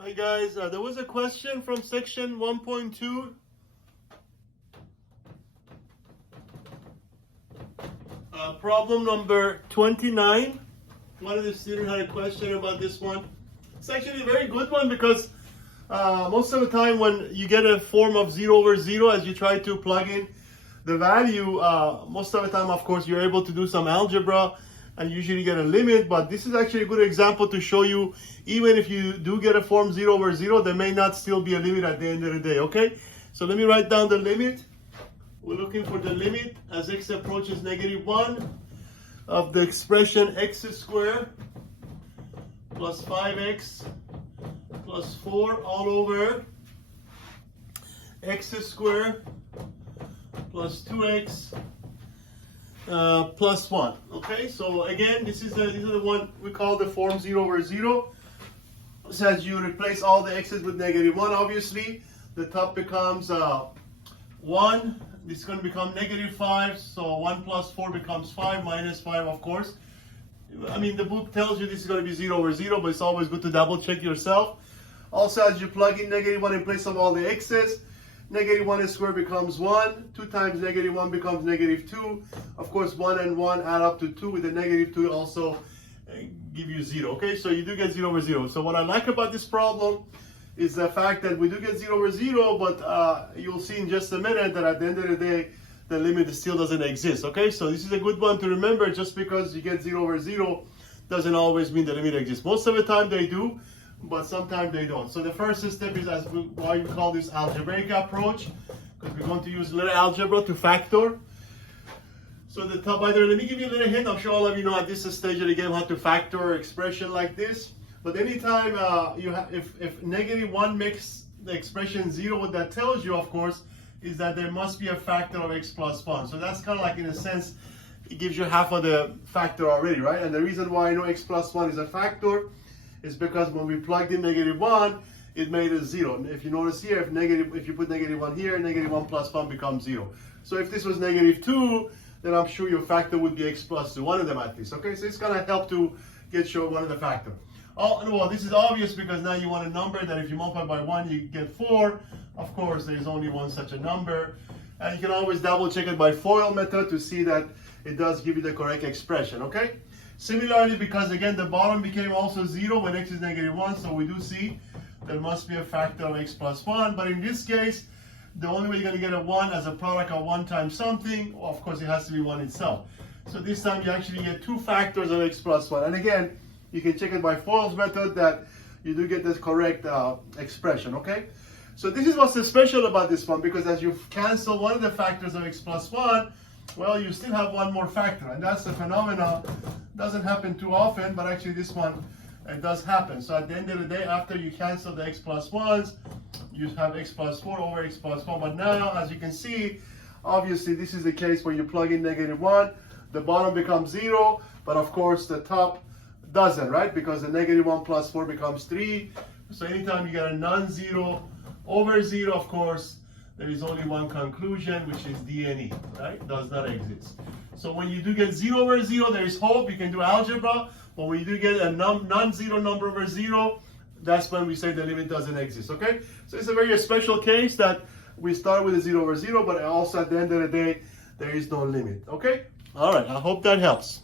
Hi guys, there was a question from section 1.2. Problem number 29. One of the students had a question about this one. It's actually a very good one because most of the time when you get a form of 0 over 0 as you try to plug in the value, most of the time of course you're able to do some algebra and usually get a limit, but this is actually a good example to show you even if you do get a form 0 over 0, there may not still be a limit at the end of the day, okay? So let me write down the limit. We're looking for the limit as x approaches -1 of the expression x squared plus 5x plus 4 all over x squared plus 2x plus 1. Okay, so again, these are the one we call the form 0 over 0. So as you replace all the x's with -1, obviously, the top becomes 1. This is going to become -5. So 1 plus 4 becomes 5 minus 5, of course. I mean, the book tells you this is going to be 0 over 0, but it's always good to double check yourself. Also, as you plug in -1 in place of all the x's, -1 squared becomes 1. 2 times -1 becomes -2. Of course, 1 and 1 add up to 2, with the -2 also give you 0. Okay, so you do get 0 over 0. So what I like about this problem is the fact that we do get 0 over 0, but you'll see in just a minute that at the end of the day, the limit still doesn't exist. Okay, so this is a good one to remember. Just because you get 0 over 0 doesn't always mean the limit exists. Most of the time they do, but sometimes they don't. So the first step is why we call this algebraic approach, because we're going to use little algebra to factor. So the top, by the way, let me give you a little hint. I'm sure all of you know at this stage of the game how to factor an expression like this. But anytime if -1 makes the expression 0, what that tells you, of course, is that there must be a factor of x plus 1. So that's kind of like, in a sense, it gives you half of the factor already, right? And the reason why I know x plus 1 is a factor is because when we plugged in -1, it made it 0. If you notice here, if you put -1 here, -1 plus 1 becomes 0. So if this was -2, then I'm sure your factor would be x plus 2, one of them at least. Okay, so it's gonna help to get you one of the factor. Oh, well, this is obvious because now you want a number that if you multiply by 1, you get 4. Of course, there's only one such a number. And you can always double check it by FOIL method to see that it does give you the correct expression, okay? Similarly, because again, the bottom became also 0 when x is -1, so we do see there must be a factor of x plus 1. But in this case, the only way you're going to get a 1 as a product of 1 times something, well, of course, it has to be 1 itself. So this time you actually get 2 factors of x plus 1. And again, you can check it by FOIL's method that you do get the correct expression, okay? So this is what's so special about this one, because as you cancel one of the factors of x plus 1, well, you still have one more factor. And that's a phenomenon. Doesn't happen too often, but actually this one, it does happen. So at the end of the day, after you cancel the x plus 1s, you have x plus 4 over x plus 1. But now, as you can see, obviously this is the case where you plug in -1, the bottom becomes 0, but of course the top doesn't, right? Because the -1 plus 4 becomes 3. So anytime you get a non-zero over 0, of course, there is only one conclusion, which is D and E, right? Does not exist. So when you do get 0 over 0, there is hope. You can do algebra. But when you do get a non-zero number over 0, that's when we say the limit doesn't exist, okay? So it's a very special case that we start with a 0 over 0, but also at the end of the day, there is no limit, okay? All right, I hope that helps.